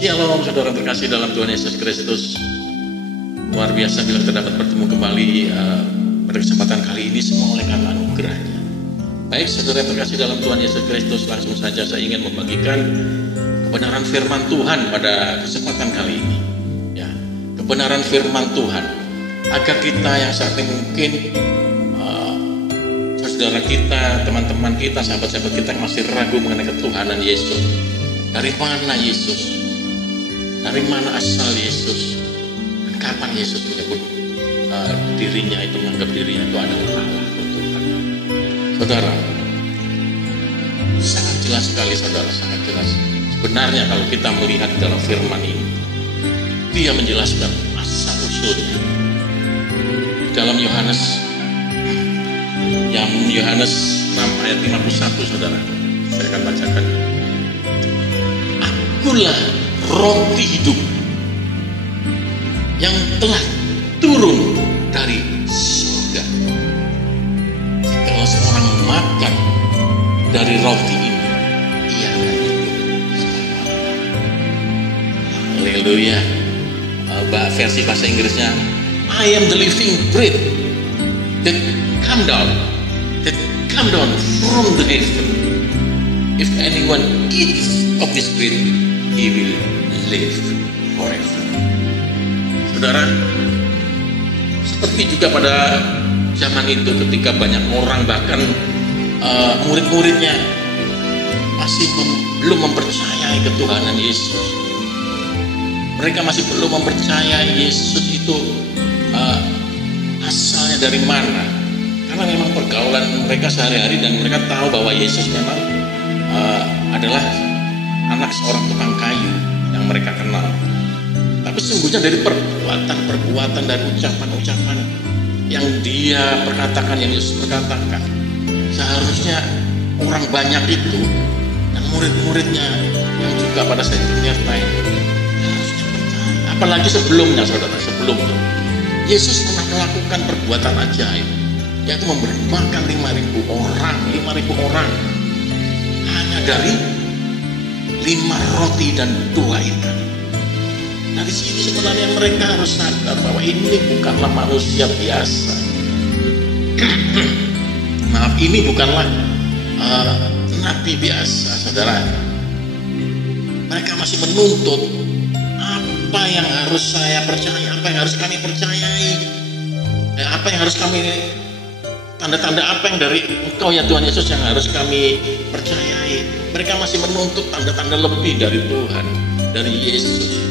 Shalom saudara terkasih dalam Tuhan Yesus Kristus. Luar biasa bila kita dapat bertemu kembali pada kesempatan kali ini, semua oleh karena anugerahnya. Baik saudara terkasih dalam Tuhan Yesus Kristus, langsung saja saya ingin membagikan kebenaran firman Tuhan pada kesempatan kali ini. Ya, kebenaran firman Tuhan agar kita yang saat ini mungkin saudara kita, teman-teman kita, sahabat-sahabat kita yang masih ragu mengenai ketuhanan Yesus. Dari mana Yesus? Dari mana asal Yesus? Dan kapan Yesus menyebut dirinya itu, menganggap dirinya itu adalah Allah atau Tuhan? Saudara, sangat jelas sekali saudara, sangat jelas. Sebenarnya kalau kita melihat dalam firman ini, dia menjelaskan asal usulnya. Dalam Yohanes 6 ayat 51 saudara, saya akan bacakan. Akulah roti hidup yang telah turun dari surga. Jika seorang makan dari roti ini, ia akan hidup selama-lamanya. Haleluya. Versi bahasa Inggrisnya, I am the living bread that come down from the heaven. If anyone eats of this bread, he will live forever. Saudara, seperti juga pada zaman itu ketika banyak orang, bahkan murid-muridnya masih belum mempercayai ketuhanan Yesus. Mereka masih belum mempercayai Yesus itu asalnya dari mana. Karena memang pergaulan mereka sehari-hari, dan mereka tahu bahwa Yesus memang adalah anak seorang tukang kayu yang mereka kenal. Tapi sesungguhnya dari perbuatan dan ucapan-ucapan yang dia perkatakan, yang Yesus perkatakan, seharusnya orang banyak itu dan murid-muridnya yang juga pada saat itu menyertai harusnya percaya. Apalagi sebelumnya saudara, sebelumnya Yesus pernah melakukan perbuatan ajaib, yaitu memberi makan 5.000 orang hanya dari 5 roti dan 2 ikan. Dari sini sebenarnya mereka harus sadar bahwa ini bukanlah manusia biasa. Maaf, ini bukanlah nabi biasa, saudara. Mereka masih menuntut apa yang harus saya percaya, apa yang harus kami percayai, apa yang harus kami, tanda-tanda apa yang dari Engkau ya Tuhan Yesus yang harus kami percayai. Mereka masih menuntut tanda-tanda lebih dari Tuhan, dari Yesus.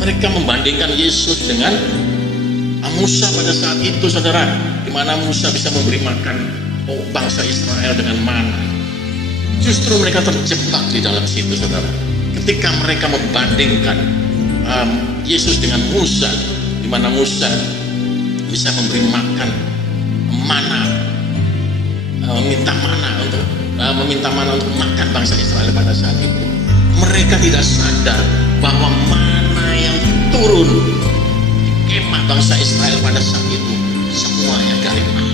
Mereka membandingkan Yesus dengan Musa pada saat itu saudara, di mana Musa bisa memberi makan bangsa Israel dengan mana. Justru mereka terjebak di dalam situ saudara, ketika mereka membandingkan Yesus dengan Musa, di mana Musa bisa memberi makan mana, meminta mana untuk makan bangsa Israel pada saat itu. Mereka tidak sadar bahwa mana yang turun di kemah bangsa Israel pada saat itu semuanya dari Allah.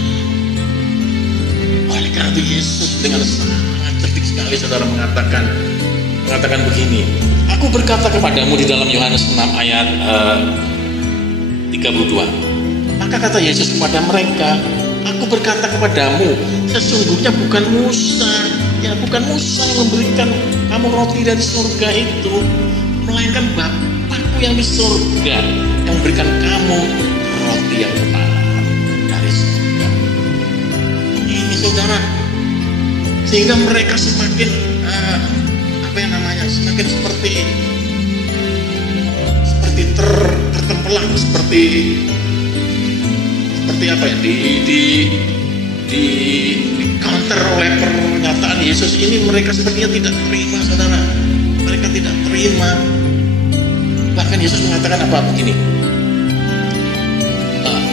Oleh karena itu Yesus dengan sangat cerdik sekali saudara mengatakan begini. Aku berkata kepadamu di dalam Yohanes 6 ayat 32. Maka kata Yesus kepada mereka, aku berkata kepadamu, sesungguhnya bukan Musa yang memberikan kamu roti dari surga itu, melainkan Bapakku yang di surga yang memberikan kamu roti yang benar dari surga. Ini saudara, sehingga mereka semakin semakin seperti tertempelak, seperti apa ya, di counter oleh pernyataan Yesus ini. Mereka sepertinya tidak terima saudara, mereka tidak terima. Bahkan Yesus mengatakan apa begini,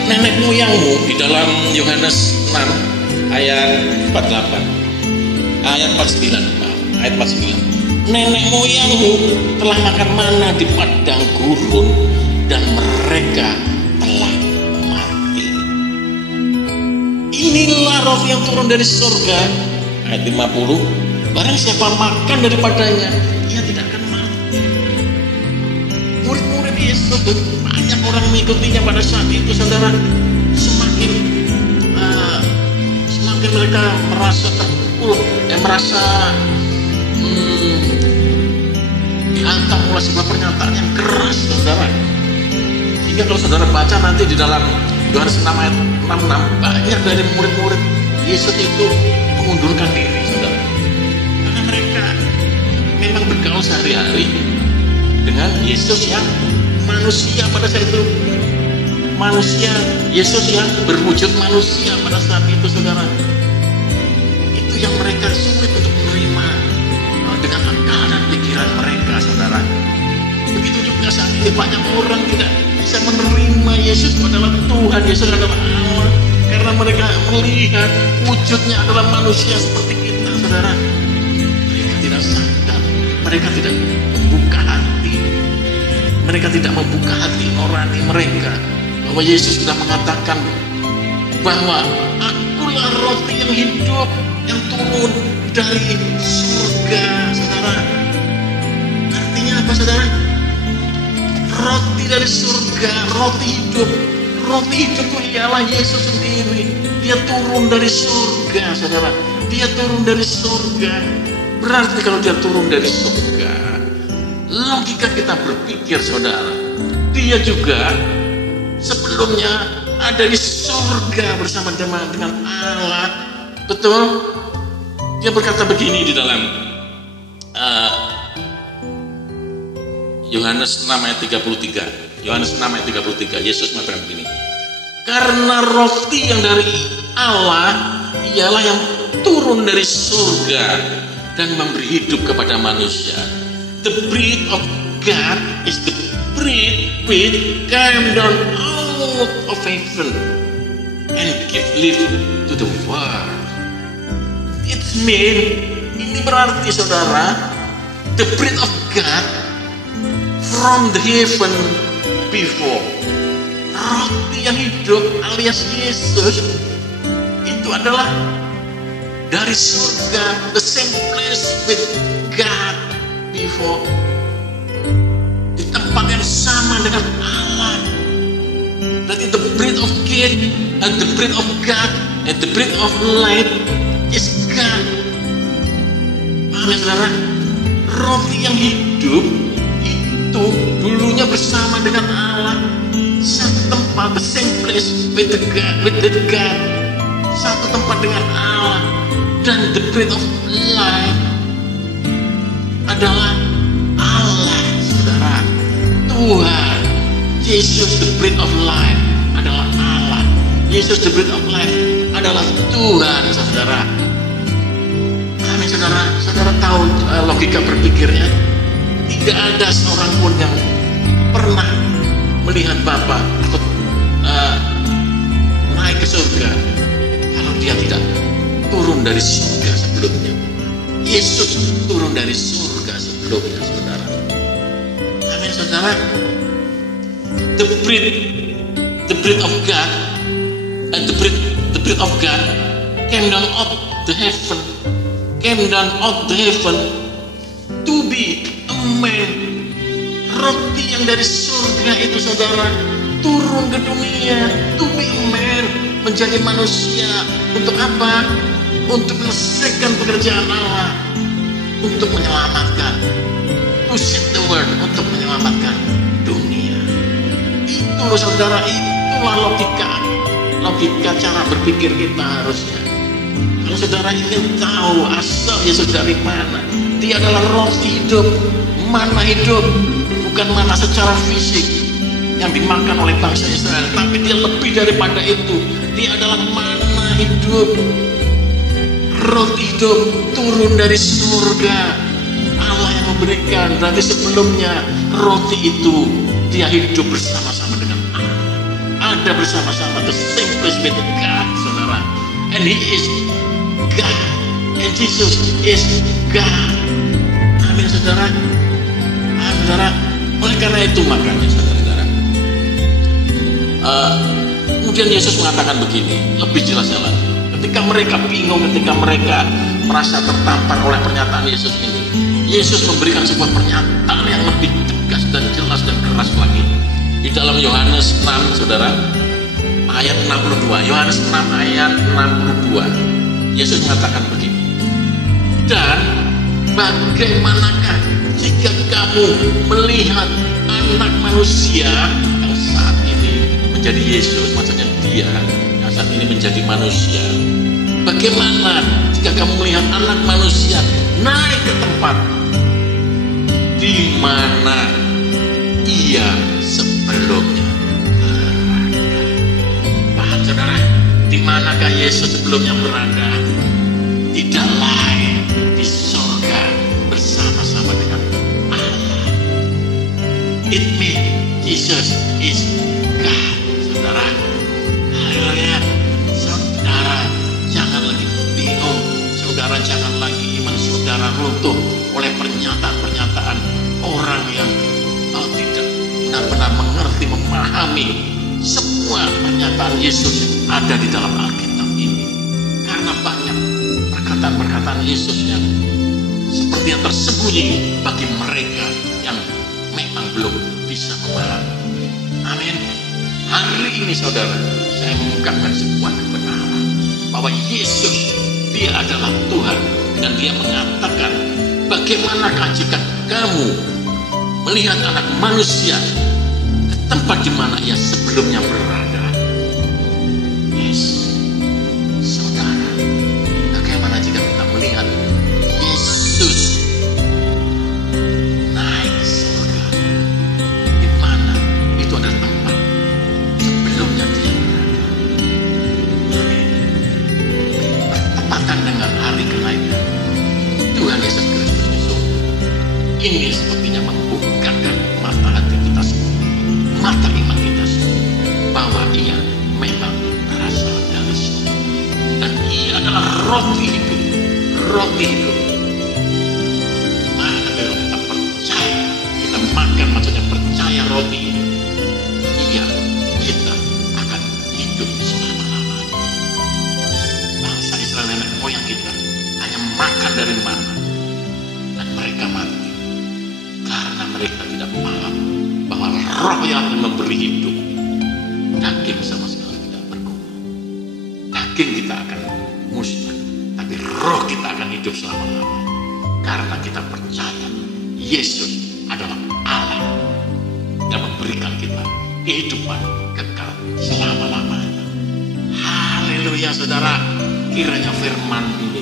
nenek moyangmu, di dalam Yohanes 6 ayat 49, nenek moyangmu telah makan mana di padang gurun dan mereka telah mati. Inilah roti yang turun dari surga. Ayat 50, barang siapa makan daripadanya, ia tidak akan mati. Yesus dan banyak orang mengikutinya pada saat itu, saudara, semakin mereka merasa terpukul, merasa dihantam oleh sebuah pernyataan yang keras, saudara. Hingga kalau saudara baca nanti di dalam Yohanes 6 ayat 66, banyak dari murid-murid Yesus itu mengundurkan diri, saudara. Karena mereka memang bergaul sehari-hari dengan Yesus yang manusia pada saat itu. Manusia, Yesus yang berwujud manusia pada saat itu, saudara. Itu yang mereka sulit untuk menerima dengan akal dan pikiran mereka, saudara. Begitu juga saat ini banyak orang tidak bisa menerima Yesus adalah Tuhan, Yesus adalah Allah, karena mereka melihat wujudnya adalah manusia seperti kita, saudara. Mereka tidak sadar, mereka tidak membuka hati, mereka tidak membuka hati nurani mereka bahwa Yesus sudah mengatakan bahwa akulah roti yang hidup yang turun dari surga, saudara. Artinya apa, saudara? Roti dari surga, roti hidup. Roti hidup itu ialah Yesus sendiri. Dia turun dari surga, saudara. Dia turun dari surga. Berarti kalau dia turun dari surga, logika kita berpikir, saudara, dia juga sebelumnya ada di surga bersama dengan Allah. Betul? Dia berkata begini di dalam Yohanes 6 ayat 33. Yohanes 6 ayat 33. Yesus mengatakan begini. Karena roti yang dari Allah ialah yang turun dari surga dan memberi hidup kepada manusia. The bread of God is the bread which came down out of heaven and give life to the world. It means, ini berarti, saudara, the bread of God from the heaven before. Roti yang hidup alias Yesus itu adalah dari surga, the same place with God before, di tempat yang sama dengan Allah. Berarti the bread of God and the bread of God and the bread of life is God. Paham ya, saudara? Roti yang hidup itu dulunya bersama dengan Allah, satu tempat, the same place with the God, satu tempat dengan Allah. Dan the bread of life adalah Allah, saudara. Tuhan Yesus, the bread of life adalah Allah. Yesus, the bread of life adalah Tuhan, saudara. Amin, saudara. Saudara tahu logika berpikirnya? Tidak ada seorang pun yang pernah melihat Bapa atau naik ke surga kalau dia tidak turun dari surga sebelumnya. Yesus turun dari surga sebelumnya, saudara. Amin, saudara. The bread of God, and the bread of God came down out the heaven, to be a man. Roti yang dari surga itu, saudara, turun ke dunia, to be a man, menjadi manusia. Untuk apa? Untuk menyelesaikan pekerjaan Allah, untuk menyelamatkan, to set the world, untuk menyelamatkan dunia. Itu, saudara, itulah logika cara berpikir kita harusnya. Kalau saudara ingin tahu asal Yesus dari mana, dia adalah roti hidup, mana hidup, bukan mana secara fisik yang dimakan oleh bangsa Israel, tapi dia lebih daripada itu. Dia adalah mana hidup, roti hidup turun dari surga. Allah yang memberikan. Berarti sebelumnya roti itu dia hidup bersama-sama dengan Allah, ada bersama-sama, the same place with God, saudara. And He is God, and Jesus is God. Amin, saudara. Amin, saudara. Oleh karena itu makanya, saudara, kemudian Yesus mengatakan begini, lebih jelasnya lagi. Ketika mereka bingung, ketika mereka merasa tertampar oleh pernyataan Yesus ini, Yesus memberikan sebuah pernyataan yang lebih tegas dan jelas dan keras lagi. Di dalam Yohanes 6, saudara, ayat 62. Yohanes 6 ayat 62. Yesus mengatakan begini. Dan bagaimanakah jika kamu melihat anak manusia yang saat ini menjadi Yesus, maksudnya dia yang saat ini menjadi manusia. Bagaimana jika kamu melihat anak manusia naik ke tempat di mana ia sebelumnya berada. Paham saudara? Di manakah Yesus sebelumnya berada? Tidak lain di surga bersama-sama dengan Allah. It means Jesus is God. Saudara, haleluya. Saudara jangan lagi bingung. Saudara jangan lagi iman saudara runtuh oleh pernyataan-pernyataan orang yang tidak benar-benar mengerti, memahami semua pernyataan Yesus yang ada di dalam Alkitab ini. Karena banyak perkataan-perkataan Yesus yang seperti yang tersembunyi bagi mereka yang memang belum bisa memahami. Amin. Hari ini saudara, saya mengungkapkan sebuah kebenaran bahwa Yesus, dia adalah Tuhan, dan dia mengatakan, bagaimanakah jika kamu melihat anak manusia ke tempat di mana ia sebelumnya berada. Yes, saudara, bagaimana jika kita melihat Yesus naik ke surga, di mana itu adalah tempat sebelumnya dia berada. Amin. Bertepatan dengan hari kenaikan Tuhan Yesus Kristus di surga. Ini sepertinya membukakan mata hati kita semua, mata iman kita semua, bahwa ia memang berasal dari surga, dan ia adalah roti hidup, roti hidup. Maka kalau kita percaya, kita makan, maksudnya percaya roti ini, iya, kita akan hidup selama-lamanya. Bangsa Israel nenek moyang kita hanya makan dari mana, dan mereka mati karena mereka tidak paham bahwa roh yang akan memberi hidup. Daging sama sekali tidak berguna. Daging kita akan musnah, tapi roh kita akan hidup selama-lamanya karena kita percaya Yesus adalah Allah yang memberikan kita kehidupan kekal selama-lamanya. Haleluya saudara, kiranya firman ini